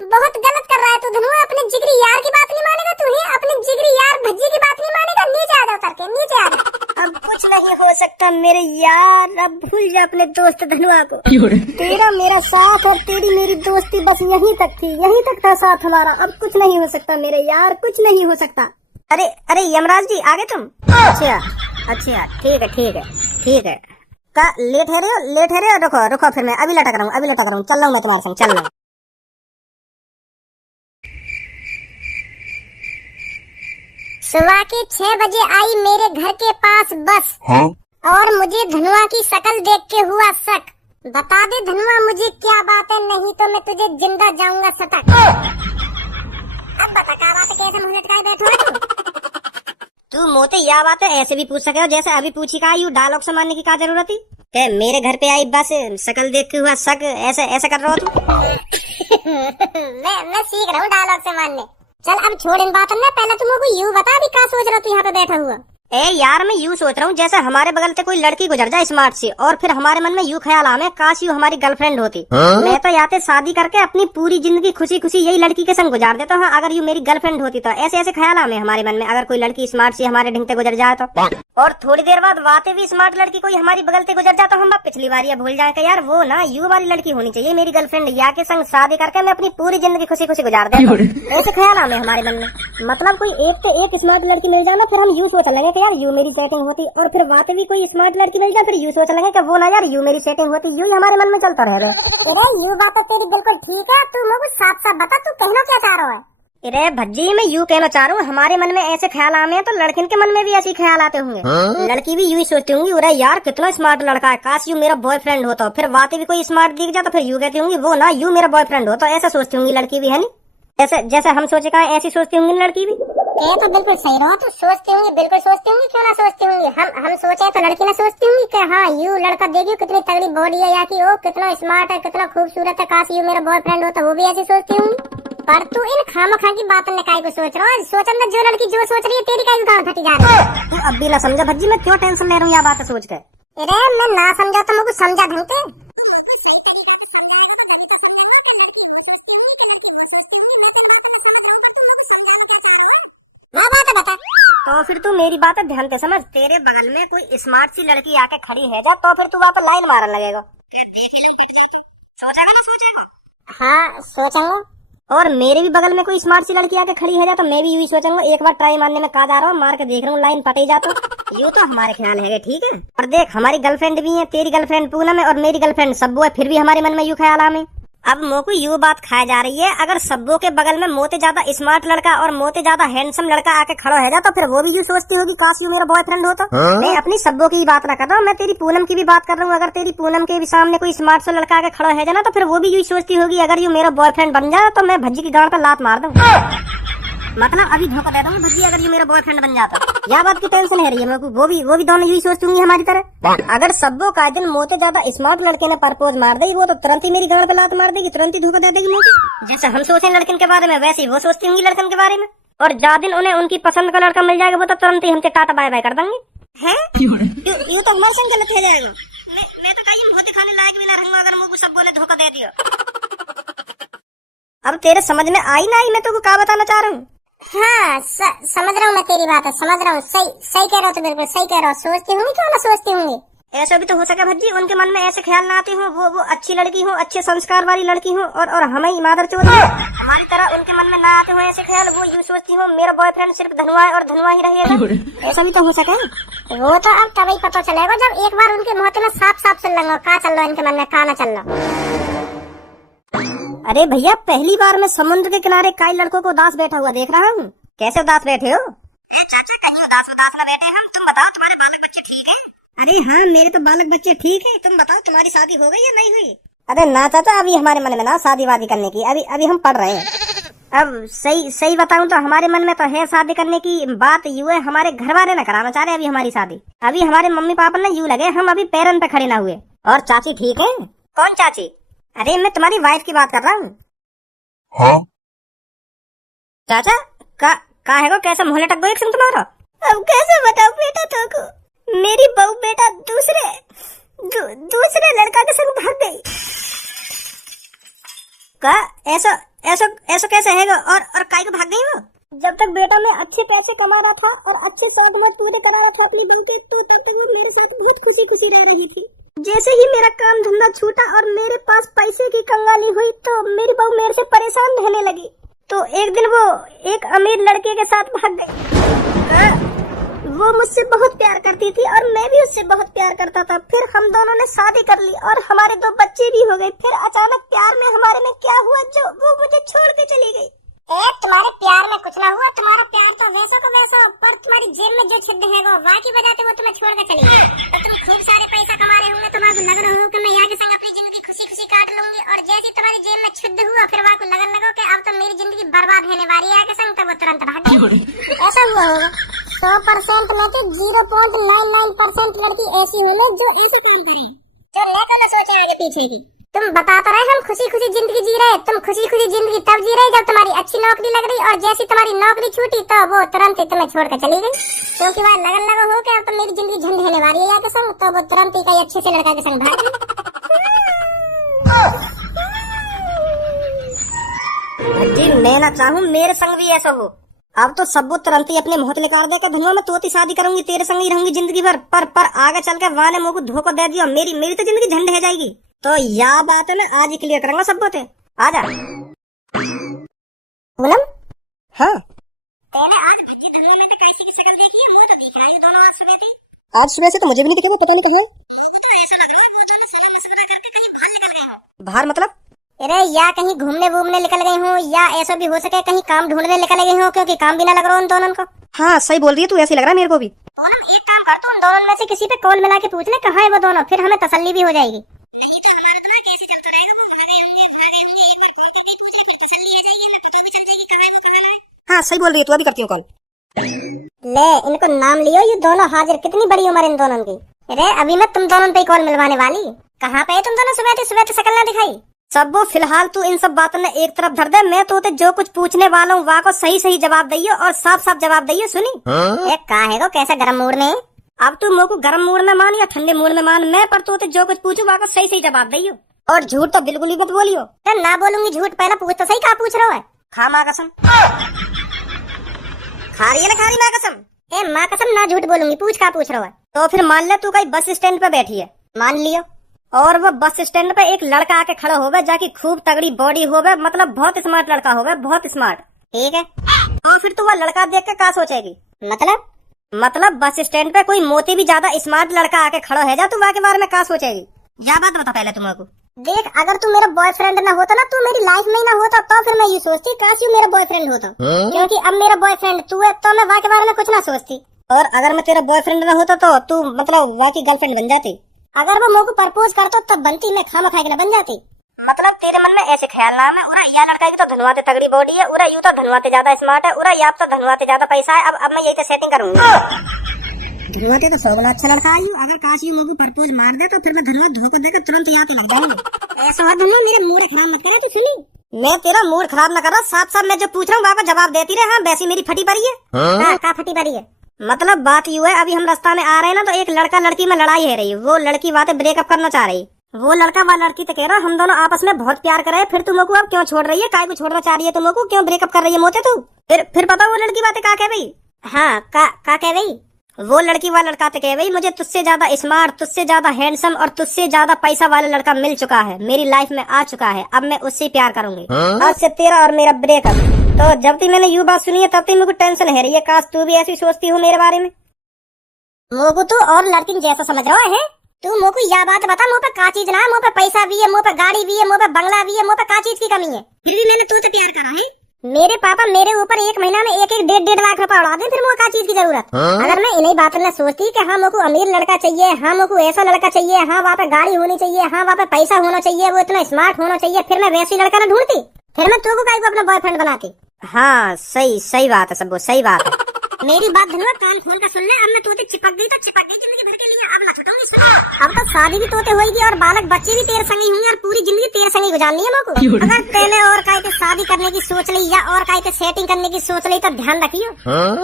बहुत गलत कर रहा है तू धनुआ। अपने जिगरी यार की बात नहीं मानेगा तू ही, अपने जिगरी यार भज्जी की बात नहीं मानेगा। नीचे आ जा उतर के, नीचे आ जा। अब कुछ नहीं हो सकता मेरे यार, अब भूल जा अपने दोस्त धनुआ को। तेरा मेरा साथ और तेरी मेरी दोस्ती बस यहीं तक थी, यहीं तक था साथ हमारा। अब कुछ नहीं हो सकता मेरे यार, कुछ नहीं हो सकता। अरे अरे यमराज जी आ गए तुम? अच्छा अच्छा, ठीक है ठीक है ठीक है। का लेट है रे, रुको रुको, फिर मैं अभी लटक रहा हूँ, चल रहा हूँ मैं तुम्हारे संग, चल रहा हूँ। सुबह के 6 बजे आई मेरे घर के पास बस। हाँ? और मुझे धनुआ की शक्ल देख के हुआ शक। बता दे धनुआ मुझे क्या बात है, नहीं तो मैं तुझे जिंदा जाऊंगा सटक। अब बता क्या बात है, कैसे मुंह लटकाए बैठो है तू मोते या बात है ऐसे भी पूछ सके हो जैसे अभी पूछी का, यू डायलॉग से मारने की क्या जरूरत थी? मेरे घर पे आई बस शक्ल देख के हुआ शक, ऐसे ऐसे कर रहा हो तू? मैं सीख रहा हूँ डायलॉग से मारने। चल अब छोड़ इन बातों में, पहले तुम को यूं बता अभी क्या सोच रहा तू यहाँ पे बैठा हुआ। ए यार मैं यूँ सोच रहा हूँ जैसे हमारे बगल से कोई लड़की गुजर जाए स्मार्ट सी, और फिर हमारे मन में यूँ ख्याल आवे काश यू हमारी गर्लफ्रेंड होती। मैं तो याते शादी करके अपनी पूरी जिंदगी खुशी खुशी यही लड़की के संग गुजार देता हूँ, अगर यू मेरी गर्लफ्रेंड होती तो। ऐसे ऐसे ख्याल आवे हमारे मन में अगर कोई लड़की स्मार्ट सी हमारे ढंग से गुजर जाए तो। और थोड़ी देर बाद वाते भी स्मार्ट लड़की कोई हमारी बगल से गुजर जाता, हम पिछली बार ये भूल जाए यार वो ना यू वाली लड़की होनी चाहिए मेरी गर्लफ्रेंड, या के संग शादी करके मैं अपनी पूरी जिंदगी खुशी खुशी गुजार देता हूँ। ऐसे ख्याल आवे हमारे मन में। मतलब कोई एक से एक स्मार्ट लड़की मिल जाना, फिर हम यू सोच लेंगे कि यार यू मेरी सेटिंग होती, और फिर बात भी कोई स्मार्ट लड़की मिल जाए फिर यू सोच लेंगे कि वो ना यार यू मेरी सेटिंग होती। यू हमारे मन में चलता रहेगा। अरे यू बात तो तेरी बिल्कुल ठीक है, तू मुझे साफ साफ बता तू कहना क्या चाह रहा है। अरे भज्जी मैं यू कहना चाह रहा हूँ, हमारे मन में ऐसे ख्याल आए हैं तो लड़किन के मन में भी ऐसे ख्याल आते होंगे। लड़की भी यू ही सोचती होंगी अरे यार कितना स्मार्ट लड़का है, काश यू मेरा बॉयफ्रेंड होता। फिर बातें भी कोई स्मार्ट दिख जाता फिर यू कहती होंगी वो ना यू मेरा बॉयफ्रेंड हो, तो ऐसा सोचती होंगी लड़की भी, है नी? ऐसे जैसे हम सोचे कहा ऐसी सोचती होंगी लड़की भी। ये तो बिल्कुल सही रहा, तो सोचती होंगी, बिल्कुल सोचती होंगी, क्यों ना सोचती होंगी। हम सोचे तो लड़की ना सोचती होंगी कि हाँ यू लड़का देखियो कितनी तगड़ी बॉडी है, या कि ओ कितना स्मार्ट है, कितना खूबसूरत है, काश यू मेरा बॉयफ्रेंड होता, वो भी ऐसी सोचती होंगी। पर तू इन खामखा की बातों में काहे को सोच रहा है? सोचन में जो लड़की जो सोच रही है तेरी काहे गांव फटी जा रही है। तू अब भी ना समझा भज्जी, मैं क्यों टेंशन ले रहा हूँ यह बात सोच के? अरे मैं ना समझा तो मुझे समझा ढंग से। बता तो फिर तू मेरी बात ध्यान से समझ, तेरे बगल में कोई स्मार्ट सी लड़की आके खड़ी है जा, तो फिर तू वहाँ पर लाइन मारने लगेगा। सोचेगा ना सोचेगा? हाँ सोचूंगा। और मेरे भी बगल में कोई स्मार्ट सी लड़की आके खड़ी है जा, तो मैं भी यू ही सोचूंगा एक बार ट्राई मारने में कहा जा रहा हूँ, मार के देख रहा हूँ लाइन पटे जा तो। यू तो हमारे ख्याल है ठीक है। और देख हमारी गर्लफ्रेंड भी है, तेरी गर्लफ्रेंड पूनम है और मेरी गर्लफ्रेंड सब्बू है, फिर भी हमारे मन में यू ख्याल आवे। अब मोको यू बात खाई जा रही है, अगर सब्बू के बगल में मोते ज्यादा स्मार्ट लड़का और मोते ज्यादा हैंडसम लड़का आके खड़ा है जा, तो फिर वो भी यू सोचती होगी काश यू मेरा बॉयफ्रेंड होता। मैं अपनी सब्बू की बात ना कर रहा हूँ, मैं तेरी पूनम की भी बात कर रहा हूँ। अगर तेरी पूनम के भी सामने कोई स्मार्ट सा लड़का आके खड़ा है जा ना, तो फिर वो भी यू सोचती होगी अगर यू मेरा बॉयफ्रेंड बन जाए तो मैं भज्जी की गांड पर लात मार दूं। मतलब अभी धोखा दे दूंगा भज्जी अगर ये मेरा बॉयफ्रेंड बन जाता। यह बात की टेंशन है रही है मेरे को, वो भी दोनों यही सोचती होंगी हमारी तरह। अगर सब्बो का दिन मोते ज्यादा स्मार्ट लड़के ने प्रपोज मार देगी, वो तो तुरंत ही मेरी गांड पे लात मार देगी, तुरंत ही धोखा दे देगी मोते। जैसे हम सोचे लड़किन के बारे में वैसे ही वो सोचती होंगी लड़कन के बारे में। और जा दिन उन्हें उनकी पसंद का लड़का मिल जाएगा, वो तो तुरंत ही हमसे टाटा बाय बाय कर देंगे। हैं? यू तो हमारे संग गलत हो जाएगा। मैं तो कहीं मुंह दिखाने लायक भी ना रहूंगा अगर मुझको सब बोले धोखा दे दियो। अब तेरे समझ में आई ना आई मैं तुमको क्या बताना चाह रहा हूँ? हाँ समझ रहा हूँ मैं तेरी बात है, समझ रहा हूँ। सही कह रहा हो, तो बिल्कुल सही कह रहा हो। सोचती होंगी क्यों ना सोचती होंगी। ऐसा भी तो हो सके भज्जी उनके मन में ऐसे ख्याल ना आते हो, वो अच्छी लड़की हो, अच्छे संस्कार वाली लड़की हो, और हमें मादर चोद हमारी तरह उनके मन में ना आते हो ऐसे ख्याल। वो यूँ सोचती हो मेरा बॉयफ्रेंड सिर्फ धनुआ है और धनुआ ही रहेगा। ऐसा भी तो हो सके। वो तो अब तभी पता चलेगा जब एक बार उनके मुँह में साफ साफ चल रहा का चल रहा इनके मन में का ना चल रहा। अरे भैया पहली बार मैं समुद्र के किनारे कई लड़कों को उदास बैठा हुआ देख रहा हूँ। कैसे उदास बैठे हो? चाचा कहीं उदास ना बैठे हम। तुम बताओ तुम्हारे बालक बच्चे ठीक है? अरे हाँ मेरे तो बालक बच्चे ठीक है। तुम बताओ तुम्हारी शादी हो गई या नहीं हुई? अरे ना चाचा अभी हमारे मन में ना शादी वादी करने की, अभी हम पढ़ रहे हैं। अब सही बताऊं तो हमारे मन में तो है शादी करने की बात। यू है हमारे घर वाले ना कराना चाह रहे अभी हमारी शादी। अभी हमारे मम्मी पापा ने यू लगे हम अभी पैरन पे खड़े ना हुए। और चाची ठीक है? कौन चाची? अरे मैं तुम्हारी वाइफ की बात कर रहा हूँ। हाँ? चाचा का है को कैसा मुँह लटक गया तुम्हारा? अब कैसे बताओ बेटा तुमको, मेरी बहू बेटा दूसरे लड़का के संग भाग गई। का ऐसा ऐसा कैसे है? और काहे को भाग गई वो? जब तक बेटा मैं अच्छे पैसे कमा रहा था और अच्छे शौक में पूरे करा रहा था अपनी बहू के, तो तब तक वो मेरे साथ बहुत खुशी खुशी रह रही थी। जैसे ही मेरा काम धंधा छूटा और मेरे पास पैसे की कंगाली हुई तो मेरी बहू मेरे से परेशान रहने लगी। तो एक दिन वो एक अमीर लड़के के साथ भाग गई। वो मुझसे बहुत प्यार करती थी और मैं भी उससे बहुत प्यार करता था। फिर हम दोनों ने शादी कर ली और हमारे 2 बच्चे भी हो गए। फिर अचानक प्यार में हमारे में क्या हुआ जो वो मुझे छोड़ के चली गई। तुम्हारे प्यार में कुछ ना हुआ, तुम्हारा प्यार तो वैसा पर तुम्हारी जेब में जो छिद्र है वो की वजह से वो तुम्हें छोड़ कर चली गई। तो तुम खूब सारे पैसा कमा रहे होंगे, तुम्हारा लग रहा हो कि मैं यहाँ के संग अपनी जिंदगी खुशी खुशी काट लूंगी, और जैसे तुम्हारी जेब में छिद्र हुआ फिर वहाँ को लगन लगो कि अब तो मेरी जिंदगी बर्बाद होने वाली है के संग, तब वो तुरंत भाग गई। ऐसा हुआ होगा। 100% में तो 0.99% लड़की ऐसी मिले जो ऐसे काम करे, जो लेकर न सोचे आगे पीछे की। तुम बता तो रहे हम खुशी खुशी जिंदगी जी रहे, तुम खुशी खुशी जिंदगी तब जी रहे जब तुम्हारी अच्छी नौकरी लग रही, और जैसी तुम्हारी नौकरी छूटी तो वो तुरंत ही तुम्हें छोड़कर चली गई, क्योंकि वह लगन लगा हो कि अब तो मेरी जिंदगी झंड होने वाली है के संग, तो वो तुरंत ही कई अच्छे से लड़का के संग भाग गई। जी मैं ना चाहूँ मेरे संग भी ऐसा हो। अब तो सब तुरंत ही अपने मुहत निकाल दे कर धुआं में तोती शादी करूंगी, तेरे संग ही रहूंगी जिंदगी भर। पर आगे चल के वहाँ ने मुझको धोखा दे दिया, मेरी तो जिंदगी झंड हो जाएगी। तो यह बात है मैं आज ही क्लियर करूंगा सब बातें। आजा पूनम। हाँ तूने आज भज्जी धुआं में तो कैसी की शक्ल देखी है? मुंह तो दिख रहा है दोनों आज सुबह थी। आज सुबह से तो मुझे भी नहीं दिखा, पता नहीं कहाँ बाहर। मतलब अरे या कहीं घूमने वूमने निकल गई हूँ, या ऐसा भी हो सके कहीं काम ढूंढने निकल गई हूँ, क्योंकि काम भी ना लग रहा उन दोनों को। हाँ सही बोल रही है तू, ऐसे लग रहा है मेरे को भी। पूनम एक काम कर, तू उन दोनों में से किसी पे कॉल मिला के पूछ ले कहाँ है वो दोनों, फिर हमें तसल्ली भी हो जाएगी। हाँ सही बोल रही है तू, अभी करती हूँ कॉल। ले इनको नाम लियो, ये दोनों हाजिर। कितनी बड़ी उम्र इन दोनों की। अरे अभी मैं तुम दोनों पे कॉल मिलवाने वाली। कहाँ पे तुम दोनों? सुबह से शक्ल ना दिखाई। सब वो फिलहाल तू इन सब बातों ने एक तरफ धर दे। मैं तो जो कुछ पूछने वाला हूँ वहाँ को सही जवाब दियो और साफ जवाब दियो। सुनी एक कहा है कैसा गर्म मूड में? अब तू मुझको गर्म मूड में मान या ठंडे मूड में मान, मैं पर तो जो कुछ पूछू वहाँ को सही जवाब दियो, और झूठ तो बिल्कुल ही मत बोलियो। ना बोलूंगी झूठ, पहला पूछ तो सही कहा पूछ रहा है। खा माँ कसम। खा रही है ना खा रही माँ कसम? ए माँ कसम ना झूठ बोलूंगी, पूछ कहा पूछ रहा है। तो फिर मान ले तू कहीं बस स्टैंड पे बैठी है, मान लियो, और वो बस स्टैंड पे एक लड़का आके खड़ा होवे जाकी खूब तगड़ी बॉडी होवे, मतलब बहुत स्मार्ट लड़का होवे, बहुत स्मार्ट। ठीक है। और फिर तू वो लड़का देख के क्या सोचेगी? मतलब बस स्टैंड पे कोई मोती भी ज्यादा स्मार्ट लड़का आके खड़ा है जा, तू वहाँ के बारे में क्या सोचेगी? या बात बता पहले तुमको। देख अगर तू मेरा बॉयफ्रेंड ना होता ना, तू मेरी लाइफ में ही ना होता, तो फिर मैं ये सोचती काश यू मेरा बॉयफ्रेंड होता। क्योंकि अब मेरा बॉयफ्रेंड तू है तो मैं वहाँ के बारे में कुछ ना सोचती। और अगर मैं तेरा बॉयफ्रेंड ना होता तो तू मतलब वहाँ की गर्लफ्रेंड बन जाती। अगर वो मुझको प्रपोज करता तब बनती, मैं खामा खाए बन जाती। मतलब तेरे मन में ऐसे ख्याल ना है उरा या लड़का की तो धनवाते तगड़ी बॉडी है, उरा यू तो धनवाते ज्यादा स्मार्ट है, उरा या तो धनवाते ज्यादा पैसा है। अब मैं यही तो सेटिंग करूंगी। धनवाते तो 100 गुना अच्छा लड़का है। अगर काश यू मुझको प्रपोज मार दे तो फिर मैं धनवात धोखा देकर तुरंत यहाँ पे लग जाऊंगी। ऐसा हुआ धनवा मेरे मूड खराब मत करा। तू सुनी, मैं तेरा मूड खराब न कर रहा, साफ मैं जो पूछ रहा हूँ वहाँ जवाब देती रहे। हाँ वैसी मेरी फटी पड़ी है। का फटी पड़ी है? मतलब बात यू है, अभी हम रास्ता में आ रहे हैं ना, तो एक लड़का लड़की में लड़ाई है रही। वो लड़की बातें ब्रेकअप करना चाह रही, वो लड़का व लड़की तो कह रहा हम दोनों आपस में बहुत प्यार कर रहे हैं, फिर तुम को अब क्यों छोड़ रही है? काय को छोड़ना चाह रही है? तुम को क्यों ब्रेकअप कर रही है मोते तू? फिर पता वो लड़की बातें का कह रही? हाँ का कह रही? वो लड़की व लड़का तो कह रही मुझे तुझसे ज्यादा स्मार्ट, तुझसे ज्यादा हैंडसम और तुझसे ज्यादा पैसा वाला लड़का मिल चुका है, मेरी लाइफ में आ चुका है, अब मैं उससे प्यार करूंगी। आज से तेरा और मेरा ब्रेकअप। तो जब तक मैंने यू बात सुनी है तब तक मुझे टेंशन है रही है, काश तू भी ऐसी सोचती हो मेरे बारे में। मोको तू और लड़की जैसा समझ रहा है? तू मोको यह बात बता, मुँह पे का चीज ना, मुँह पे पैसा भी है, मुँह पे गाड़ी भी है, मुँह पे बंगला भी है, मुँह पे का चीज की कमी है? फिर भी मैंने तुझसे प्यार करा है। मेरे पापा मेरे ऊपर एक महीना में 1-1 लाख रुपए उड़ा दे, फिर मुझे का चीज की जरूरत? अगर मैं इन्हीं बातों में सोचती कि हाँ मुझको अमीर लड़का चाहिए, हाँ मुझको ऐसा लड़का चाहिए, हाँ वहाँ पे गाड़ी होनी चाहिए, हाँ वहाँ पे पैसा होना चाहिए, वो इतना स्मार्ट होना चाहिए, फिर मैं वैसी लड़का ना ढूंढती, फिर मैं तुमको काहे को अपना बॉयफ्रेंड बनाती। हाँ सही बात है, सब सही बात है। मेरी बात धनवा कान खोल कर सुन ले। अब मैं तोते चिपक गई तो चिपक गई जिंदगी भर के लिए, अब ना छूटूंगी। अब तो शादी भी तोते होगी और बालक बच्चे भी तेरे संग ही होंगे, और पूरी जिंदगी तेरे संग ही गुजारनी है मुझको। अगर तेने और काहे के शादी करने की सोच ली या और काहे के सेटिंग करने की सोच ली तो ध्यान रखियो।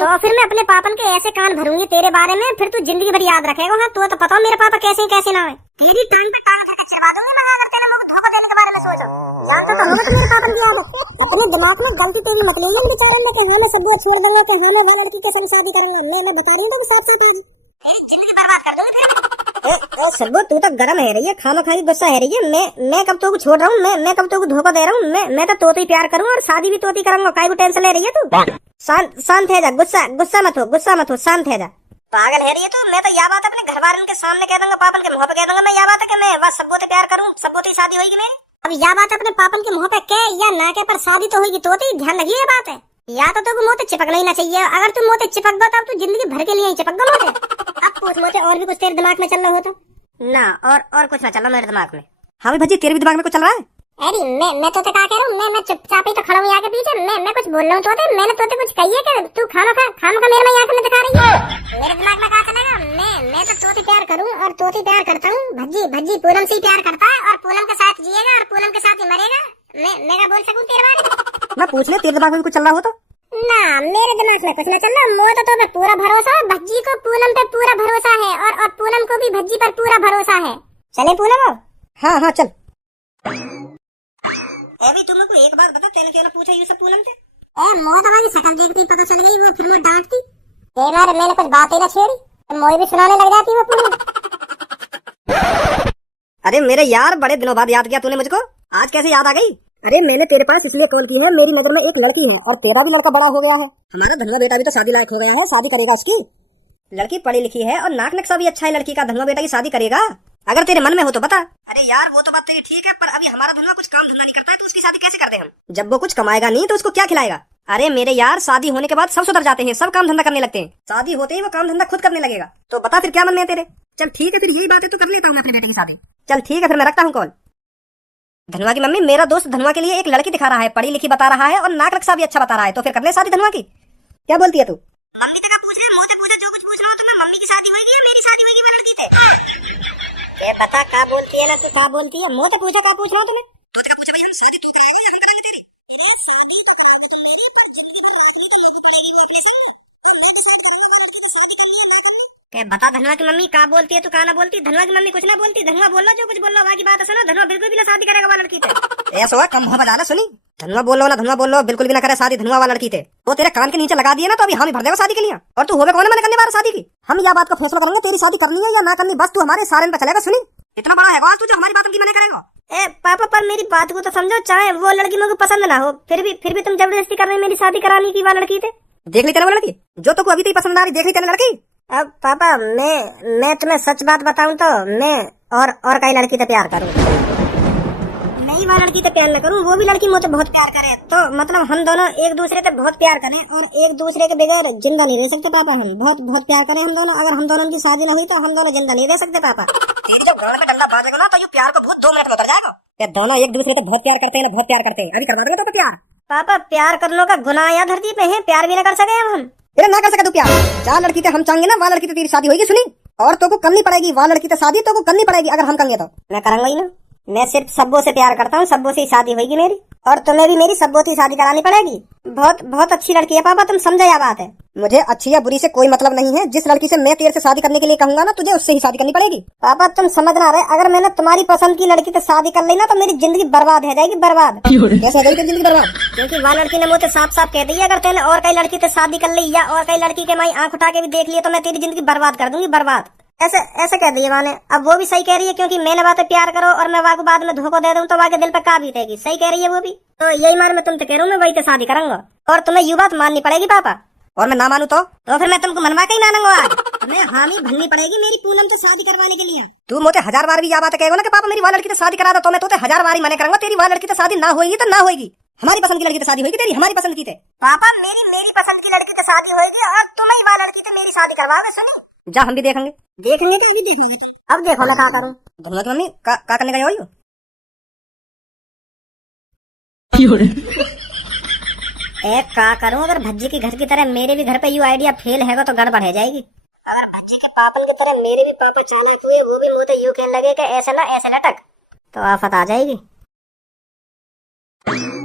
तो फिर मैं अपने पापन के ऐसे कान भरूंगी तेरे बारे में, फिर तू जिंदगी भर याद रखेगा। हाँ तो पता मेरे पापा कैसे ना है, तेरी टांग पे टांग रख के चिरवा दूंगी मैं अगर तेने मुझको धोखा देने के बारे में सोचो। जानता तो होगा मेरे पापन की आदत। अपने दिमाग में गलती तो मत लेना बेचारे में, कहीं मैं सब छोड़ दूंगा, कहीं मैं लड़की के संग शादी करूंगा, मैं बता रही हूँ तो साथ साथ ओ सबो तू तो गरम है रही है, खामा खाई गुस्सा है रही है। मैं कब तो छोड़ रहा हूँ, मैं कब तो धोखा दे रहा हूँ। मैं तो तोते ही प्यार करूँ और शादी भी तोती करूंगा। काई को टेंशन ले रही है तू? शांत है जा, गुस्सा मत हो, शांत है जा। पागल है रही है तू। मैं तो यह बात अपने घर वालों के सामने कह दूंगा, पापन के मुंह पे कह दूंगा। मैं यह बात है कि मैं बस सबो से प्यार करूँ, सबो से शादी होगी मेरी। अब यह बात अपने पापन के मुंह पे कह या ना कह, पर शादी तो होगी तोते। ध्यान रखिए ये बात है। या तो मुंह से चिपकना ही ना चाहिए। अगर तू मुंह से चिपक गो तो तू जिंदगी भर के लिए ही चिपक गो मुंह से। अब पूछ मोते और भी कुछ तेरे दिमाग में चल रहा हो तो ना, और कुछ ना चल रहा मेरे दिमाग में। हाँ भाई भज्जी, तेरे भी दिमाग में कुछ चल रहा है? अरे मैं तो क्या कह रहा हूँ, मैं चुपचाप ही तो खड़ा हूँ यहाँ के पीछे। मैं कुछ बोल रहा हूँ तो मैंने तो कुछ कही है कि तू खाना खा मेरे में यहाँ दिखा रही है। मेरे दिमाग में कहा चलेगा। मैं तो तोते प्यार करूँ और तोते प्यार करता हूँ। भज्जी पूनम से ही प्यार करता है और पूनम के साथ जिएगा और पूनम के साथ ही मरेगा। मैं क्या बोल सकूँ तेरे बारे में? मैं पूछ ले, तेरे दिमाग में कुछ चल रहा हो तो? ना, मेरे दिमाग में कुछ ना चल रहा। मोटा तो मैं पूरा भरोसा है, भज्जी को पूनम पे पूरा भरोसा है और पूनम को भी भज्जी पर पूरा भरोसा है। चले पूनम? हाँ चल। अभी तुम को एक बार बता, तेने क्यों ना पूछा ये सब पूनम से? मोटा वाली शकल देखती पता चल गई, वो फिर वो डांटती। मैंने कुछ बात ही ना छेड़ी, मोई भी सुनाने लग जाती वो पूनम। अरे मेरे यार, बड़े दिनों बाद याद किया तूने मुझको, आज कैसे याद आ गई? अरे मैंने तेरे पास इसलिए कॉल की है, मेरी नजर में एक लड़की है और तेरा भी लड़का बड़ा हो गया है। हमारा धनुआ बेटा भी तो शादी लायक हो गया है, शादी करेगा उसकी। लड़की पढ़ी लिखी है और नाक नक्शा भी अच्छा है लड़की का, धनुआ बेटा की शादी करेगा। अगर तेरे मन में हो तो बता। अरे यार वो तो बात तेरी ठीक है, पर अभी हमारा धनुआ कुछ काम धंधा नहीं करता है तो उसकी शादी कैसे करते हम? जब वो कुछ कमाएगा नहीं तो उसको क्या खिलाएगा? अरे मेरे यार, शादी होने के बाद सब सुधर जाते हैं, सब काम धंधा करने लगते हैं। शादी होते ही वो काम धंधा खुद करने लगेगा। तो बता फिर क्या मन में है तेरे? चल ठीक है, फिर यही बात है तो कर लेता हूँ मैं अपने बेटे की शादी। चल ठीक है, फिर मैं रखता हूँ कॉल। धनुआ की मम्मी, मेरा दोस्त धनुआ के लिए एक लड़की दिखा रहा है, पढ़ी लिखी बता रहा है और नाक नक्शा भी अच्छा बता रहा है, तो फिर कर ले शादी धनुआ की। क्या बोलती है तू? मम्मी से पूछ रहे, मुझे पूछा, जो कुछ पूछ रहा हूँ तो मैं मम्मी की शादी होगी या मेरी शादी होगी वो लड़की से? ये बता क्या बोलती है ना तू, क्या बोलती है? मुझे पूछा, क्या पूछ रहा हूँ तुम्हें? बता धनुआ की मम्मी क्या बोलती है, तू क्या ना बोलती? धनुआ की मम्मी कुछ ना बोलती, धनुआ बोल लो जो कुछ बोल लो, बाकी बात सुनो। धनुआ बिल्कुल भी ना शादी करेगा वाला लड़की से। ऐसा हुआ, कम हो बजा ना सुनी। धनुआ बोल लो ना, धनुआ बोल लो, बिल्कुल भी ना करे शादी धनुआ वाला लड़की थे। वो तेरे कान के नीचे लगा दिए ना तो अभी हम ही भर देगा शादी के लिए। और तू होवे कौन है मैंने करने वाला शादी की? हम यह बात का फैसला करेंगे, तेरी शादी करनी है या ना करनी, बस तू हमारे सारे पे चलेगा। सुनी, इतना बड़ा है तू जो हमारी बात की मना करेगा? ए पापा, पर मेरी बात को तो समझो, चाहे वो लड़की मुझे पसंद ना हो, फिर भी तुम जबरदस्ती कर रहे मेरी शादी करानी की वाला लड़की थे। देख ली तेरे वो लड़की जो तो अभी तक पसंद आ रही, देख ली तेरे लड़की। अब पापा, मैं तुम्हें सच बात बताऊं तो मैं और कई लड़की से प्यार करूं। नहीं, वह लड़की से प्यार न करूं, वो भी लड़की मुझे बहुत प्यार करे, तो मतलब हम दोनों एक दूसरे से बहुत प्यार करें और एक दूसरे के बगैर जिंदा नहीं रह सकते पापा। हम बहुत प्यार करें हम दोनों। अगर हम दोनों की शादी न हुई तो हम दोनों जिंदा नहीं रह सकते पापा। तेरी जब गाड़ में डंडा बाजेगा ना तो ये प्यार को बहुत 2 मिनट में उतर जाएगा। ये दोनों एक दूसरे से बहुत प्यार करते हैं, बहुत प्यार करते हैं। अभी करवा देंगे तो प्यार। पापा, प्यार करने का गुनाह या धरती पे है, प्यार भी न कर सके हम। तेरे ना कर सका तू प्यार। जहाँ लड़की से हम चाहेंगे ना वहाँ लड़की से तेरी शादी होगी। सुनी, और तो को करनी पड़ेगी, वहाँ लड़की से शादी तो को करनी पड़ेगी। अगर हम करेंगे तो मैं करूंगा ही ना। मैं सिर्फ सब्बों से प्यार करता हूँ, सब्बों से ही शादी होगी मेरी, और तुम्हें भी मेरी सब्बों से शादी करानी पड़ेगी। बहुत अच्छी लड़की है पापा, तुम समझो यह बात है। मुझे अच्छी या बुरी से कोई मतलब नहीं है, जिस लड़की से मैं तेरे से शादी करने के लिए कहूंगा ना तुझे उससे ही शादी करनी पड़ेगी। पापा तुम समझ ना रहे, अगर मैंने तुम्हारी पसंद की लड़की से शादी कर ली ना तो मेरी जिंदगी बर्बाद हो जाएगी, बर्बाद। कैसे हो जाएगी जिंदगी बर्बाद? क्योंकि वह लड़की ने मुझे साफ साफ कह दी, अगर तूने और कई लड़की से शादी कर ली या और कई लड़की के माई आंख उठा के भी देख लिया तो मैं तेरी जिंदगी बर्बाद कर दूंगी, बर्बाद। ऐसे कह दिए माने। अब वो भी सही कह रही है, क्योंकि मैंने बात प्यार करो और मैं वाह को बाद में धोखा दे दूं तो वाह के दिल पे का बीतेगी। सही कह रही है वो भी। तो यही मान मैं तुमसे कह रहा हूँ, मैं वही से शादी करूंगा और तुम्हें ये बात माननी पड़ेगी पापा। और मैं ना मानू तो फिर मैं तुमको मनवा के ही मानूंगा आज। तुम्हें हामी भरनी पड़ेगी मेरी पूनम से शादी करवाने के लिए। तू मुझे 1000 बार भी यह बात कहेगा ना कि पापा मेरी वाह लड़की से शादी करा दो, तो मैं तो 1000 बार ही मना करूंगा। तेरी वाह लड़की से शादी ना होगी तो ना होगी, हमारी पसंद की लड़की से शादी होगी, तेरी हमारी पसंद की थे। पापा मेरी पसंद की लड़की से शादी होगी और तुम्हें वाह लड़की से मेरी शादी करवाओगे। सुनी, जा हम भी देखेंगे तो अभी देखेंगे। अब देखो मैं क्या करूँ। धनुआ की मम्मी का करने गई हो? एक का करूं, अगर भज्जी के घर की तरह मेरे भी घर पे यू आइडिया फेल है तो गड़बड़ है जाएगी। अगर भज्जी के पापन की तरह मेरे भी पापा चालाक हुए, वो भी मुझे यूं कहने लगे कि ऐसे ना ऐसे लटक, तो आफत आ जाएगी।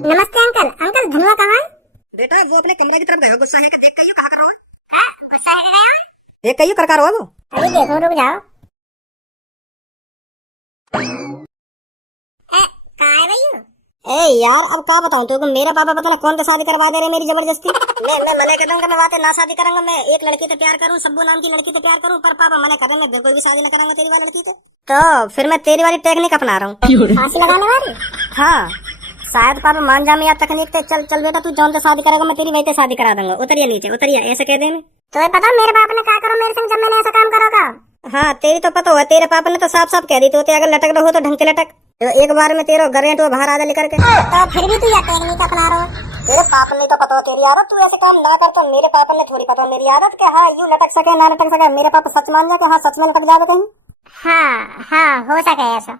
नमस्ते अंकल धनुआ कहाँ है? बेटा वो अपने कमरे की तरफ गया, गुस्सा है कि देख कहियो कहां कर रहा हो। गुस्सा है गया? देख कहियो कर रहा हो वो। अरे देखो, रुक जाओ। कहाँ है भैया? ए यार अब क्या बताऊं तुमको, मेरा पापा पता ना कौन सा शादी करवा दे रहे मेरी जबरदस्ती। मैं मना कर दूंगा, मैं बातें ना शादी करूंगा, मैं एक लड़की से प्यार करूं, सब्बू नाम की लड़की से प्यार करूं, पर पापा मना कर रहे हैं, मैं कोई भी शादी ना करूंगा तेरी वाली लड़की से। तो फिर मैं तेरी वाली टेक्निक अपना रहा हूँ, फांसी लगाने वाली। हाँ शायद पापा मान जा या तकनीक ते। चल चल बेटा तू जौन से शादी करेगा मैं तेरी वही से शादी करा दूंगा। उतरिया नीचे उतरिया, ऐसे कह दे मैं। तो पता मेरे बाप ने क्या करो मेरे संग जब मैंने ऐसा काम करा था। हाँ तेरी तो पता हुआ, तेरे पापा ने तो साफ साफ कह दी तो अगर लटक रहो तो ढंग से लटक, तो एक बार में तेरा गरेंट वो बाहर आ जा लेकर के। तो फिर भी तू यह टेक्निक अपना रहा है। तेरे पापा ने तो पता हो तेरी आदत, तू ऐसे काम ना कर। तो मेरे पापा ने थोड़ी पता मेरी आदत के हाँ यूं लटक सके ना लटक सके, मेरे पापा सच मान जाए कि हाँ सच में लटक जाए कहीं। हाँ हाँ हो सके ऐसा।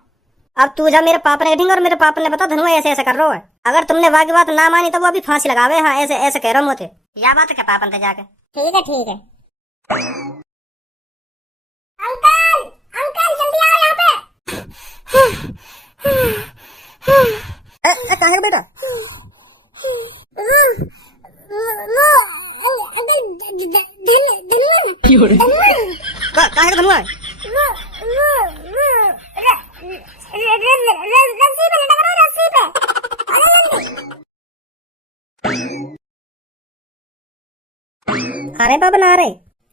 अब तू जा, मेरे पापा ने ढींग और मेरे पापा ने बता धनुआ ऐसे ऐसे कर रहा है, अगर तुमने वाकी बात ना मानी तो वो अभी फांसी लगावे। हाँ ऐसे ऐसे कह रहा हूँ मुझे, या बात है क्या पापा ने जाके। ठीक है ठीक है। अंकल अंकल जल्दी आओ यहाँ पे। कहाँ है बेटा? कहाँ है धनुआ? अरे पापा ना आ रहे।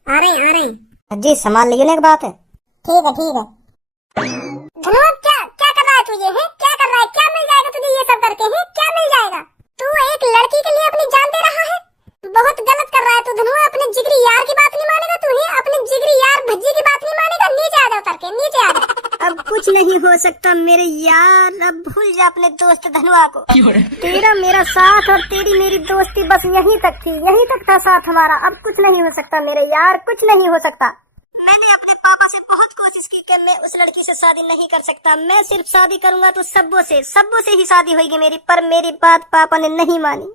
आ रही जी संभाल लियो ना, एक बात है। ठीक है ठीक है। धनुआ क्या क्या कर रहा है तू? ये है क्या कर रहा है? क्या मिल जाएगा तुझे ये सब करके? है क्या मिल जाएगा? तू एक लड़की के लिए अपनी जान दे रहा है, बहुत गलत कर रहा है तू धनुआ। अपने जिगरी यार की बात नहीं मानेगा तू? ही अपने जिगरी यार भज्जी की बात नहीं मानेगा? नीचे आ जा उतर के, नीचे आ जा। अब कुछ नहीं हो सकता मेरे यार, अब भूल जा अपने दोस्त धनुआ को। तेरा मेरा साथ और तेरी मेरी दोस्ती बस यहीं तक थी, यहीं तक था साथ हमारा। अब कुछ नहीं हो सकता मेरे यार, कुछ नहीं हो सकता। मैंने अपने पापा से बहुत कोशिश की कि मैं उस लड़की से शादी नहीं कर सकता, मैं सिर्फ शादी करूंगा तो सब्बो से ही शादी होगी मेरी, पर मेरी बात पापा ने नहीं मानी।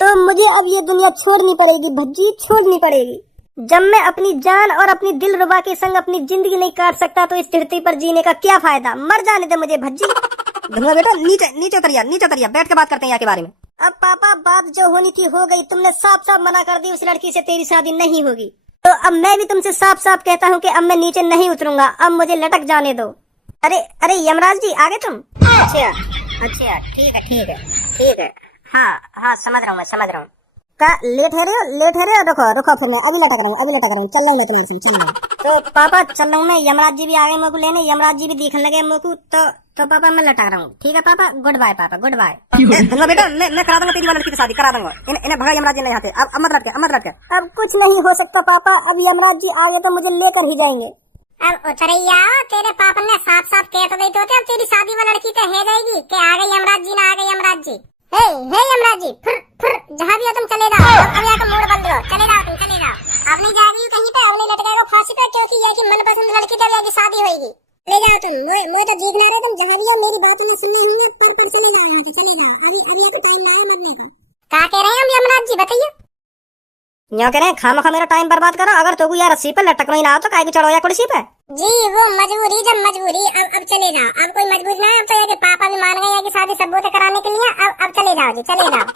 तो मुझे अब ये दुनिया छोड़नी पड़ेगी भज्जी, छोड़नी पड़ेगी। जब मैं अपनी जान और अपनी दिल रुबा के संग अपनी जिंदगी नहीं काट सकता तो इस धरती पर जीने का क्या फायदा? मर जाने दे मुझे भज्जी। धनुआ बेटा नीचे नीचे उतरिया, बैठ के बात करते हैं यहाँ के बारे में। अब पापा बात जो होनी थी हो गई, तुमने साफ साफ मना कर दी, उस लड़की से तेरी शादी नहीं होगी। तो अब मैं भी तुमसे साफ साफ कहता हूँ कि अब मैं नीचे नहीं उतरूंगा, अब मुझे लटक जाने दो। अरे अरे यमराज जी आ गए तुम? अच्छा ठीक है। हाँ समझ रहा हूँ। का लेट है रे, रुको फिर मैं अभी लटक रहा हूँ, चल रहा हूँ तुम्हारे चल रहा हूँ। तो पापा चल रहा हूँ मैं, यमराज जी भी आ गए मेरे को लेने, यमराज जी भी देखने लगे मेरे को, तो पापा मैं लटक रहा हूँ। ठीक है पापा, गुड बाय पापा, गुड बाय। बेटा मैं करा दूंगा तेरी वाली लड़की की शादी, करा दूंगा। इन्हें भगा यमराज जी नहीं आते, अब मत लटके। अब कुछ नहीं हो सकता पापा, अब यमराज जी आ गए तो मुझे लेकर ही जाएंगे। अब उतरैया, तेरे पापा ने साफ साफ कह तो देते होते अब तेरी शादी वाली लड़की तो है जाएगी कि आ गई यमराज जी ना आ गई यमराज जी। हे यमराज जी, फिर जहाँ भी हो तुम चले जाओ, अब यहाँ का मूड बंद करो, चले जाओ तुम चले जाओ। अब नहीं जा रही कहीं पे, अब नहीं लटकाएगा फांसी पे, क्योंकि ये की मनपसंद लड़की तब यहाँ की शादी होगी। ले जाओ तुम, मैं तो जीतना रहा, तुम जहाँ भी हो मेरी बात नहीं सुननी है, पर चले जाओ। क्या कह रहे हैं हम यमराज जी बताइए? यहाँ कह रहे हैं खामखा मेरा टाइम बर्बाद करो, अगर तो यार रस्सी पे लटक नहीं ना हो तो काहे को चढ़ो या कुर्सी पे। जी वो मजबूरी, जब मजबूरी, अब चले जाओ। अब कोई मजबूरी ना है, अब तो ये पापा भी मान गए कि शादी सबूत कराने के लिए। अब चले जाओ जी, चले जाओ।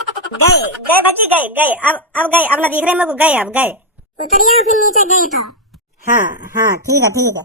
गए बच्ची गए, अब गए, अब ना दिख रहे मेरे को, गए अब गए। उतरिए फिर नीचे गए तो। हाँ ठीक है।